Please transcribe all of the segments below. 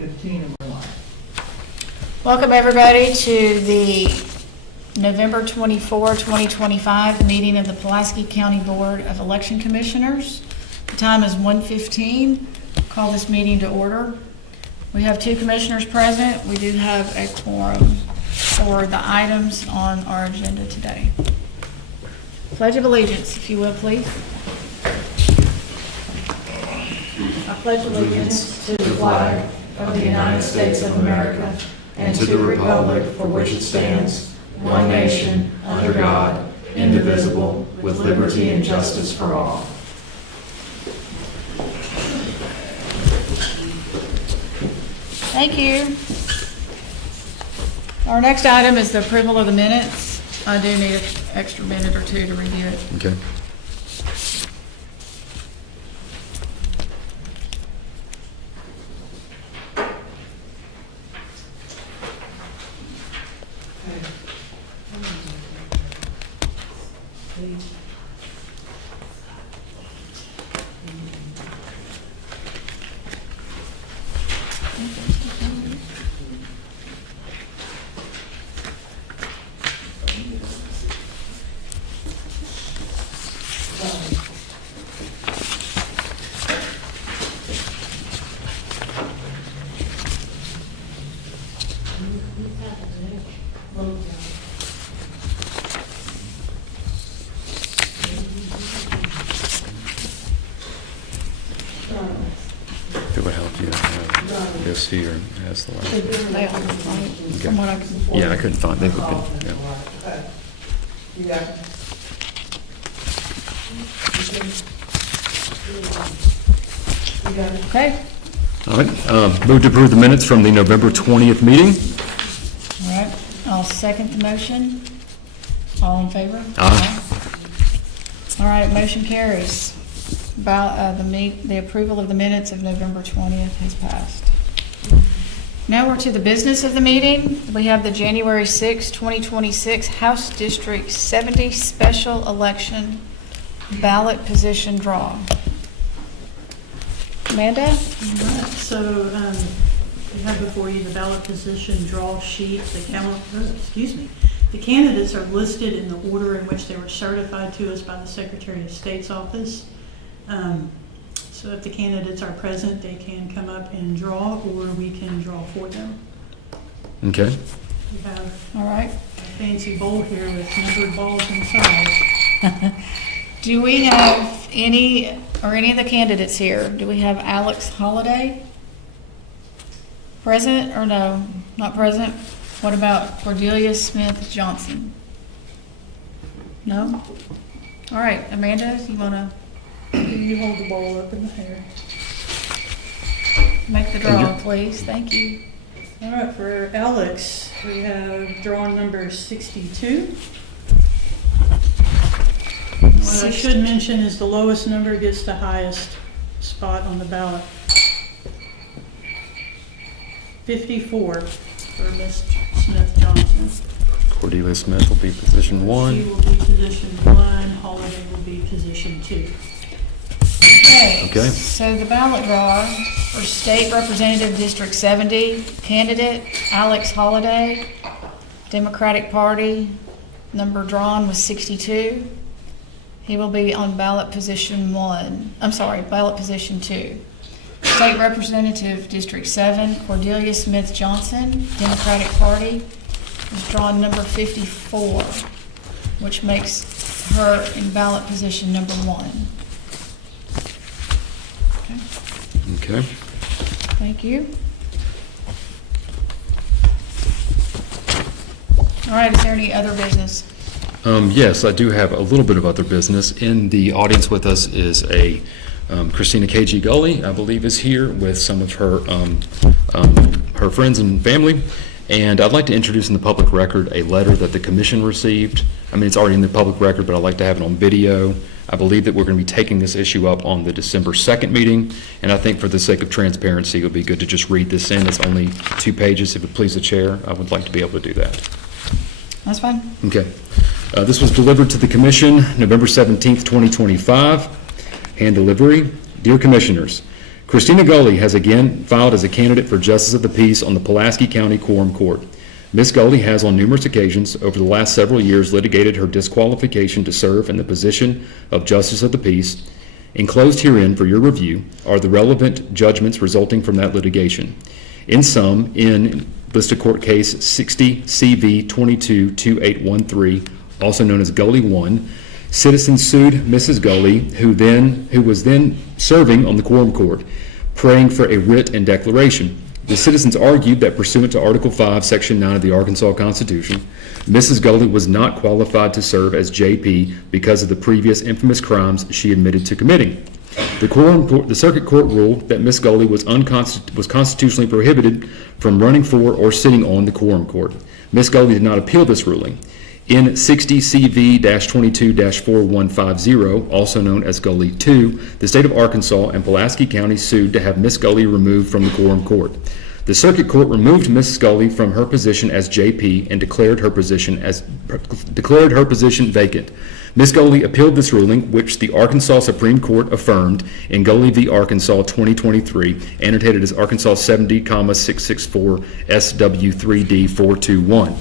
1:15 and we're live. Welcome everybody to the November 24, 2025 meeting of the Pulaski County Board of Election Commissioners. The time is 1:15. Call this meeting to order. We have two commissioners present. We do have a quorum for the items on our agenda today. Pledge of Allegiance, if you will, please. I pledge allegiance to the flag of the United States of America and to the republic for which it stands, one nation, under God, indivisible, with liberty and justice for all. Thank you. Our next item is the approval of the minutes. I do need an extra minute or two to review it. Okay. It would help you to have this here as the last. From what I can. Yeah, I couldn't find they would be, yeah. You got it? You got it? Okay, All right. Move to approve the minutes from the November 20th meeting. all right. I'll second the motion. All in favor? Aye. All right, motion carries. The approval of the minutes of November 20th has passed. Now we're to the business of the meeting. We have the January 6, 2026 House District 70 Special Election Ballot Position Draw. Amanda? All right, so you have before you the ballot position draw sheet. The candidates are listed in the order in which they were certified to us by the Secretary of State's office. So if the candidates are present, they can come up and draw, or we can draw for them. Okay. We have All right. a fancy bowl here with numbered balls inside. Do we have any of the candidates here? Do we have Alex Holliday? Present or no? Not present? What about Cordelia Smith Johnson? No? All right, Amanda, you want to You hold the bowl up in the air. make the draw, please? Thank you. All right, for Alex, we have draw number 62. What I should mention is the lowest number gets the highest spot on the ballot. 54 for Ms. Smith Johnson. Cordelia Smith will be position 1. She will be position 1, Holiday will be position 2. Okay. So the ballot drawer for State Representative District 70, candidate Alex Holliday, Democratic Party, number drawn was 62. He will be on ballot position 1. I'm sorry, ballot position 2. State Representative District 7, Cordelia Smith Johnson, Democratic Party, is drawn number 54, which makes her in ballot position number 1. Okay. Thank you. All right, is there any other business? Yes, I do have a little bit of other business. In the audience with us is a Christina K.G. Gully, I believe, is here with some of her her friends and family. And I'd like to introduce in the public record a letter that the commission received. I mean, it's already in the public record, but I'd like to have it on video. I believe that we're going to be taking this issue up on the December 2nd meeting, and I think for the sake of transparency, it would be good to just read this in. It's only 2 pages. If it pleases the chair, I would like to be able to do that. That's fine. Okay. This was delivered to the commission November 17th, 2025. Hand delivery. Dear Commissioners, Christina Gully has again filed as a candidate for Justice of the Peace on the Pulaski County Quorum Court. Ms. Gully has on numerous occasions over the last several years litigated her disqualification to serve in the position of Justice of the Peace. Enclosed herein for your review are the relevant judgments resulting from that litigation. In sum, in listed court case 60 CV 222813, also known as Gully 1, citizens sued Mrs. Gully, who was then serving on the quorum court, praying for a writ and declaration. The citizens argued that pursuant to Article 5, Section 9 of the Arkansas Constitution, Mrs. Gully was not qualified to serve as JP because of the previous infamous crimes she admitted to committing. The circuit court ruled that Ms. Gully was constitutionally prohibited from running for or sitting on the quorum court. Ms. Gully did not appeal this ruling. In 60 CV-22-4150, also known as Gully 2, the state of Arkansas and Pulaski County sued to have Ms. Gully removed from the quorum court. The circuit court removed Ms. Gully from her position as JP and declared her position vacant. Ms. Gully appealed this ruling, which the Arkansas Supreme Court affirmed in Gully v. Arkansas 2023, annotated as Arkansas 70,664 SW3D 421.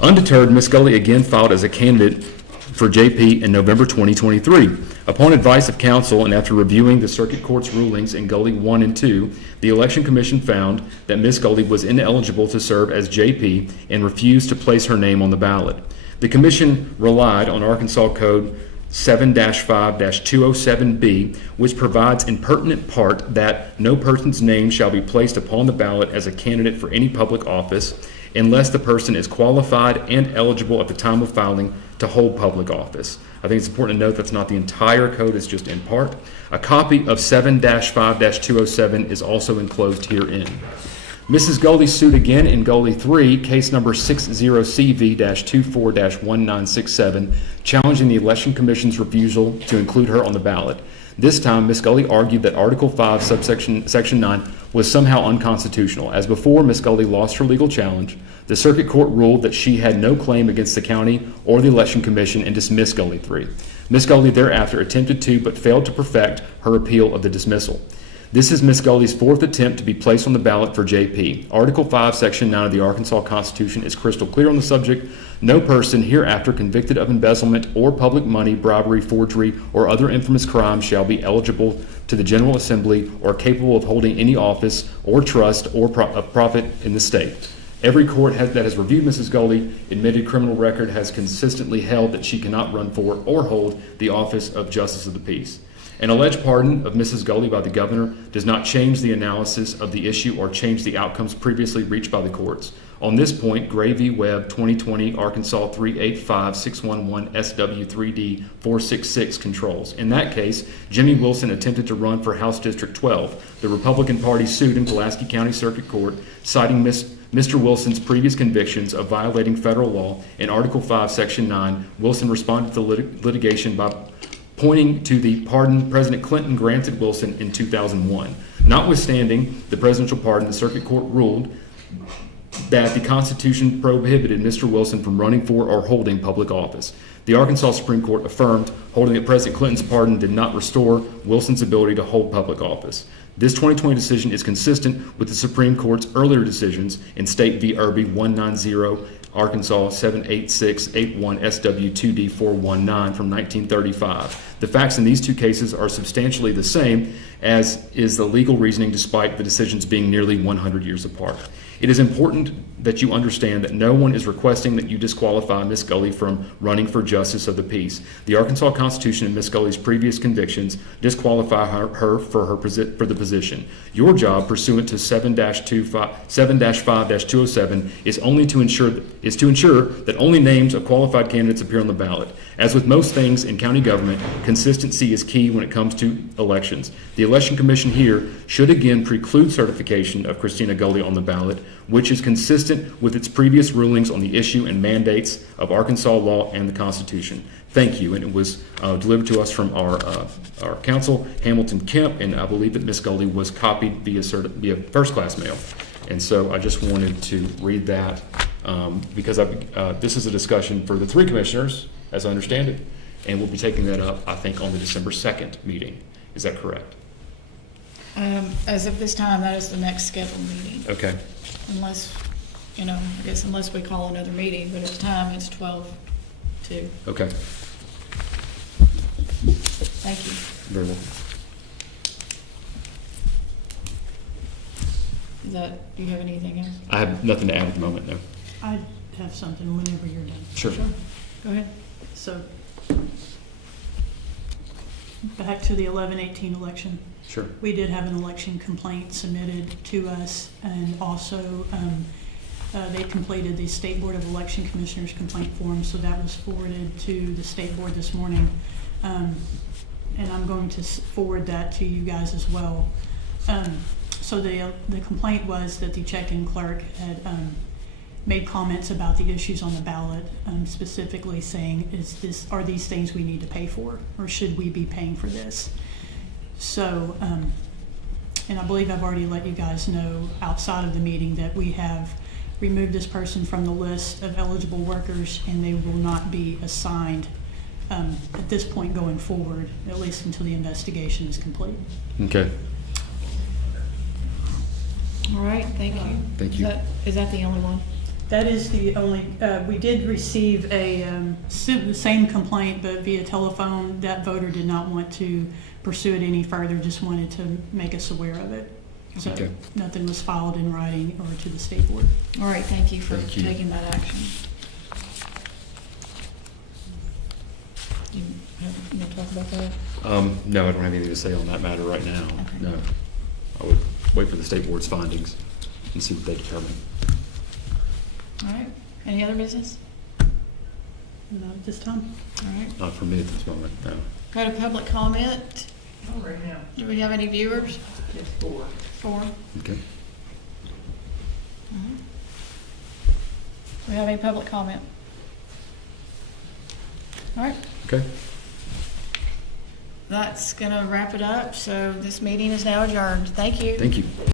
Undeterred, Ms. Gully again filed as a candidate for JP in November 2023. Upon advice of counsel and after reviewing the circuit court's rulings in Gully 1 and 2, the Election Commission found that Ms. Gully was ineligible to serve as JP and refused to place her name on the ballot. The Commission relied on Arkansas Code 7-5-207B, which provides in pertinent part that no person's name shall be placed upon the ballot as a candidate for any public office unless the person is qualified and eligible at the time of filing to hold public office. I think it's important to note that's not the entire code, it's just in part. A copy of 7-5-207 is also enclosed herein. Mrs. Gully sued again in Gully 3, case number 60CV-24-1967, challenging the Election Commission's refusal to include her on the ballot. This time, Ms. Gully argued that Article 5, Section 9 was somehow unconstitutional. As before, Ms. Gully lost her legal challenge. The circuit court ruled that she had no claim against the county or the Election Commission and dismissed Gully 3. Ms. Gully thereafter attempted to but failed to perfect her appeal of the dismissal. This is Ms. Gully's fourth attempt to be placed on the ballot for JP. Article 5, Section 9 of the Arkansas Constitution is crystal clear on the subject. No person hereafter convicted of embezzlement or public money, bribery, forgery, or other infamous crime shall be eligible to the General Assembly or capable of holding any office or trust or profit in the state. Every court that has reviewed Mrs. Gully admitted criminal record has consistently held that she cannot run for or hold the office of Justice of the Peace. An alleged pardon of Mrs. Gully by the governor does not change the analysis of the issue or change the outcomes previously reached by the courts. On this point, Gray v. Webb, 2020, Arkansas 385611 SW3D 466 controls. In that case, Jimmy Wilson attempted to run for House District 12. The Republican Party sued in Pulaski County Circuit Court, citing Mr. Wilson's previous convictions of violating federal law. In Article 5, Section 9, Wilson responded to litigation by pointing to the pardon President Clinton granted Wilson in 2001. Notwithstanding the presidential pardon, the circuit court ruled that the Constitution prohibited Mr. Wilson from running for or holding public office. The Arkansas Supreme Court affirmed, holding that President Clinton's pardon did not restore Wilson's ability to hold public office. This 2020 decision is consistent with the Supreme Court's earlier decisions in State v. Irby 190, Arkansas 78681 SW2D 419 from 1935. The facts in these two cases are substantially the same as is the legal reasoning despite the decisions being nearly 100 years apart. It is important that you understand that no one is requesting that you disqualify Ms. Gully from running for Justice of the Peace. The Arkansas Constitution and Ms. Gully's previous convictions disqualify her for the position. Your job, pursuant to 7-5-207, is to ensure that only names of qualified candidates appear on the ballot. As with most things in county government, consistency is key when it comes to elections. The Election Commission here should again preclude certification of Christina Gully on the ballot, which is consistent with its previous rulings on the issue and mandates of Arkansas law and the Constitution. Thank you. And it was delivered to us from our counsel, Hamilton Kemp, and I believe that Ms. Gully was copied via first-class mail. And so I just wanted to read that because this is a discussion for the three commissioners, as I understand it, and we'll be taking that up, I think, on the December 2nd meeting. Is that correct? As of this time, that is the next scheduled meeting, Okay. unless, I guess unless we call another meeting, but at the time, it's 12:02. Okay. Thank you. Very well. Do you have anything else? I have nothing to add at the moment, no. I have something whenever you're done. Sure. Go ahead. So, back to the 11-18 election. Sure. We did have an election complaint submitted to us, and also they completed the State Board of Election Commissioners complaint form, so that was forwarded to the State Board this morning. And I'm going to forward that to you guys as well. So the complaint was that the check-in clerk had made comments about the issues on the ballot, specifically saying, are these things we need to pay for, or should we be paying for this? So, and I believe I've already let you guys know outside of the meeting that we have removed this person from the list of eligible workers, and they will not be assigned at this point going forward, at least until the investigation is complete. Okay. All right, thank you. Thank you. Is that the only one? That is the only, we did receive the same complaint, but via telephone. That voter did not want to pursue it any further, just wanted to make us aware of it. So Okay. nothing was filed in writing or to the State Board. All right, thank you for Thank you. taking that action. You want to talk about that? No, I don't have anything to say on that matter right now. Okay. No. I would wait for the state board's findings and see what they determine. All right, any other business? Not at this time. All right, Not for me at this moment, no. go to public comment. Not right now. Do we have any viewers? It's 4. 4. Okay. Do we have any public comment? All right, Okay. that's gonna wrap it up. So this meeting is now adjourned. Thank you. Thank you.